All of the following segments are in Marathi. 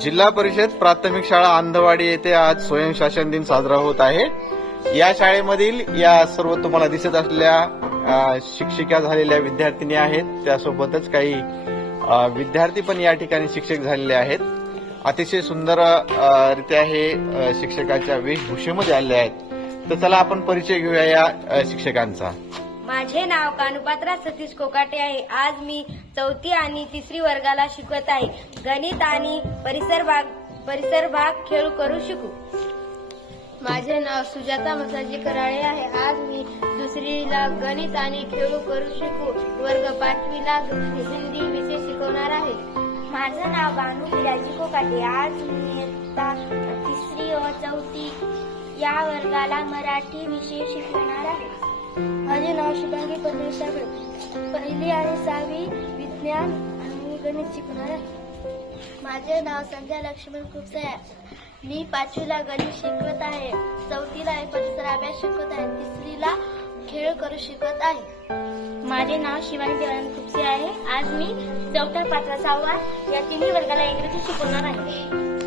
जिल्हा परिषद प्राथमिक शाळा आंधवाडी येथे आज स्वयंशासन दिन साजरा होत आहे। या शाळेमधील या सर्व तुम्हाला दिसत असलेल्या शिक्षिका झालेल्या विद्यार्थिनी आहेत, त्यासोबतच काही विद्यार्थी पण या ठिकाणी शिक्षक झालेले आहेत। अतिशय सुंदर रित्या हे शिक्षकाच्या वेशभूषेमध्ये आले आहेत। तर चला आपण परिचय घेऊया या शिक्षकांचा। माझे नाव कानुपात्रा सतीश कोकाटे आहे। आज मी 4थी आणि 3री वर्गाला शिकवत आहे। गणित आणि परिसर भाग खेळ करू शिकू। माझे नाव सुजाता मसाजी कराळे आहे। आज मी 2रीला गणित आणि खेळ करू शिकू वर्ग 5वीला हिंदी विषय शिकवणार आहे। माझं नाव बानू बिराजी कोकाटे। आज मी इयत्ता 3री व 4थी या वर्गाला मराठी विषय शिकवणार आहे। माझे नाव शुभांगी परमेश सागळे। 1ली आणि 6वी विज्ञान आणि गणित शिकवणार आहे। माझे नाव संध्या लक्ष्मण खुपसे आहे। मी 5वीला गणित शिकवत आहे, 4थीला परिसर अभ्यास शिकवत आहे, 3रीला खेळ करू शिकवत आहे। माझे नाव शिवानी देवानंद खुपसे आहे। आज मी 4था 5वा 6वा या 3ही वर्गाला इंग्रजी शिकवणार आहे।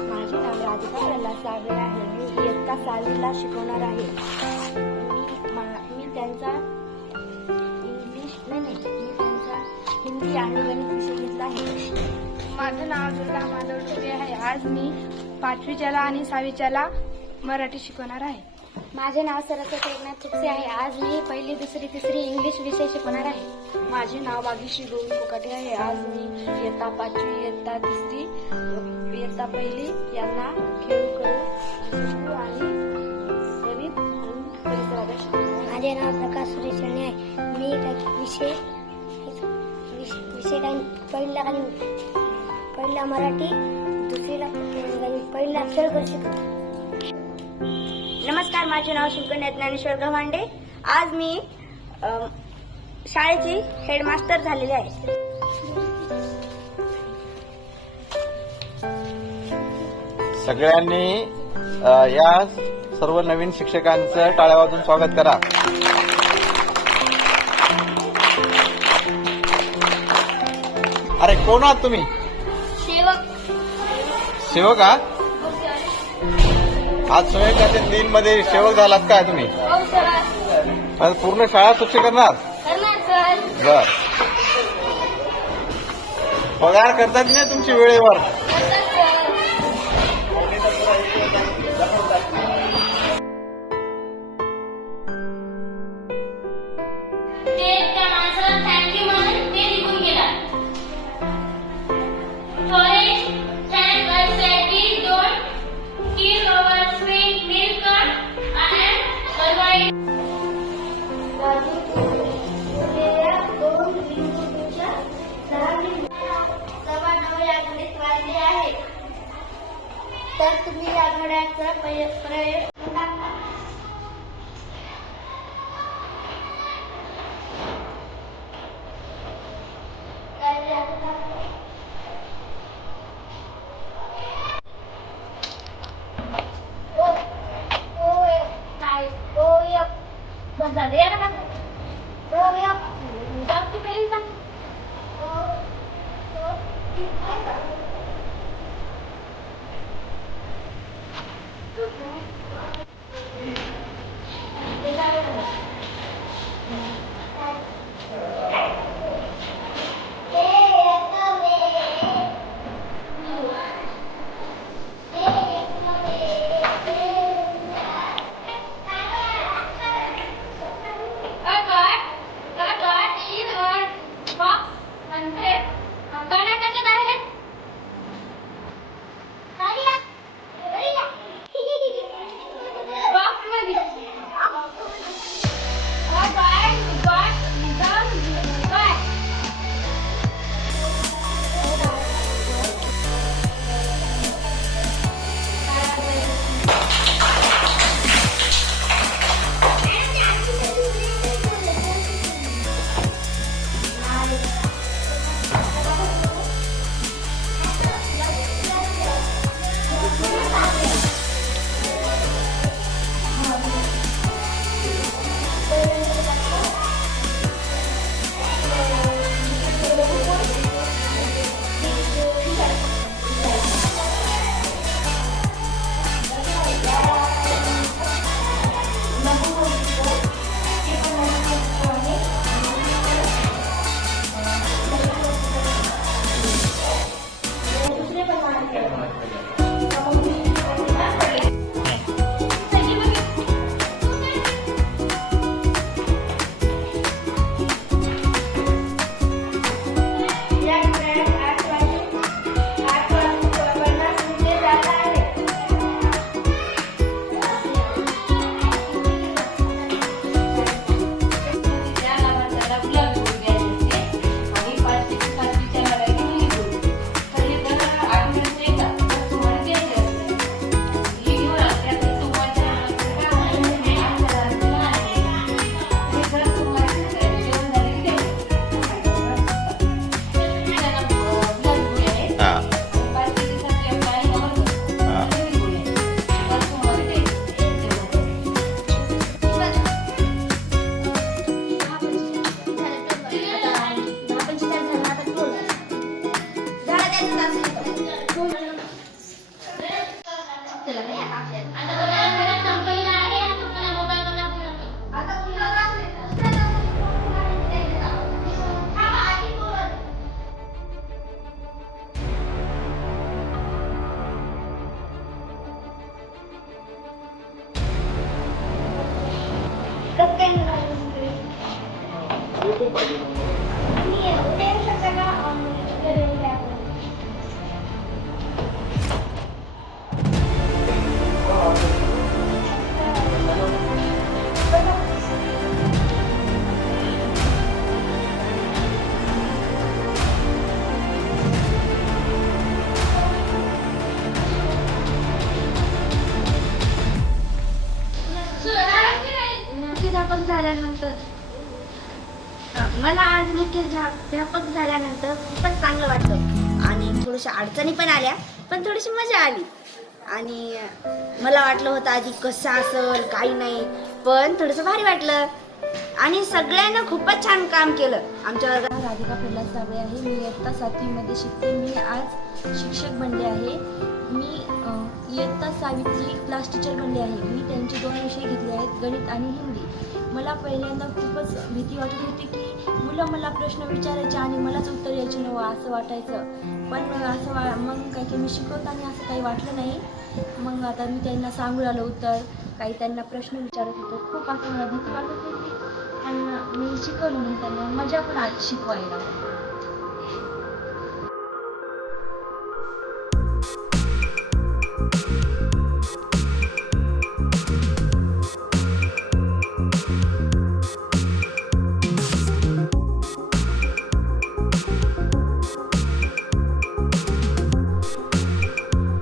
माझे नाव राधिका प्रल्हाद सागळे आहे। मी इयत्ता 6वीला शिकवणार आहे। मी त्यांचा हिंदी आणि गणित विषय घेतला आहे। माझं नाव दुर्गा माधव ठोके आहे। आज मी 5वीच्याला आणि 6वीच्याला मराठी शिकवणार आहे। माझे नाव सरस्वती एकनाथ खुपसे आहे। आज मी 1ली 2री 3री इंग्लिश विषय शिकवणार आहे। माझे नाव भाग्यश्री गोविंद कोकाटे आहे। आज मी इयत्ता 5वी, इयत्ता 3री, इयत्ता 1ली यांना खेळ करू शिकू आणि गणित आणि परिसर अभ्यास शिकवणार आहे। माझे नाव प्रकाश सुरेश शर्णे आहे। मी विषय पहिला मराठी, 2रीला गणित, 1ला खेळ करू शिकू। नमस्कार, माझे नाव शिवकन्या ज्ञानेश्वर गव्हांडे। आज मी शाळेची हेडमास्टर झालेली आहे। सगळ्यांनी या सर्व नवीन शिक्षकांचं टाळ्या वाजून स्वागत करा। अरे कोण आहात तुम्ही? सेवक आहात? आज स्वयंशासन दिन मध्ये सेवक झालात काय तुम्ही? आज पूर्ण शाळा स्वच्छ करणार? बर, पगार करतात नाही तुमची वेळेवर? तर तुम्ही या घड्याचा प्रयोग मुख्याध्यापक झाल्यानंतर मला आज मुख्याध्यापक झाल्यानंतर खूपच चांगलं वाटलं आणि थोड्याशा अडचणी पण आल्या, पण थोडीशी मजा आली. आणि मला वाटलं होतं आधी कसं असेल काही नाही, पण थोडंसं भारी वाटलं आणि सगळ्यांना खूपच छान काम केलं. आमच्या वर्गात राधिका प्रल्हाद साबळे आहे. मी इयत्ता 7वीमध्ये शिकते. मी आज शिक्षक बनले आहे. मी इयत्ता 6वीची क्लास टीचर बनले आहे. मी त्यांचे 2 विषय घेतले आहेत, गणित आणि हिंदी. मला पहिल्यांदा खूपच भीती वाटत होती की मुलं मला प्रश्न विचारायचे आणि मलाच उत्तर यायचे नव्हे असं वाटायचं. पण मग काही मी शिकवताना असं काही वाटलं नाही. मग आता मी त्यांना सांगू आलो उत्तर, काही त्यांना प्रश्न विचारत होतो. खूप असं मला भीती वाटत होती आणि मी शिकवलं नाही त्यांना. मजा पण आली शिकवायला.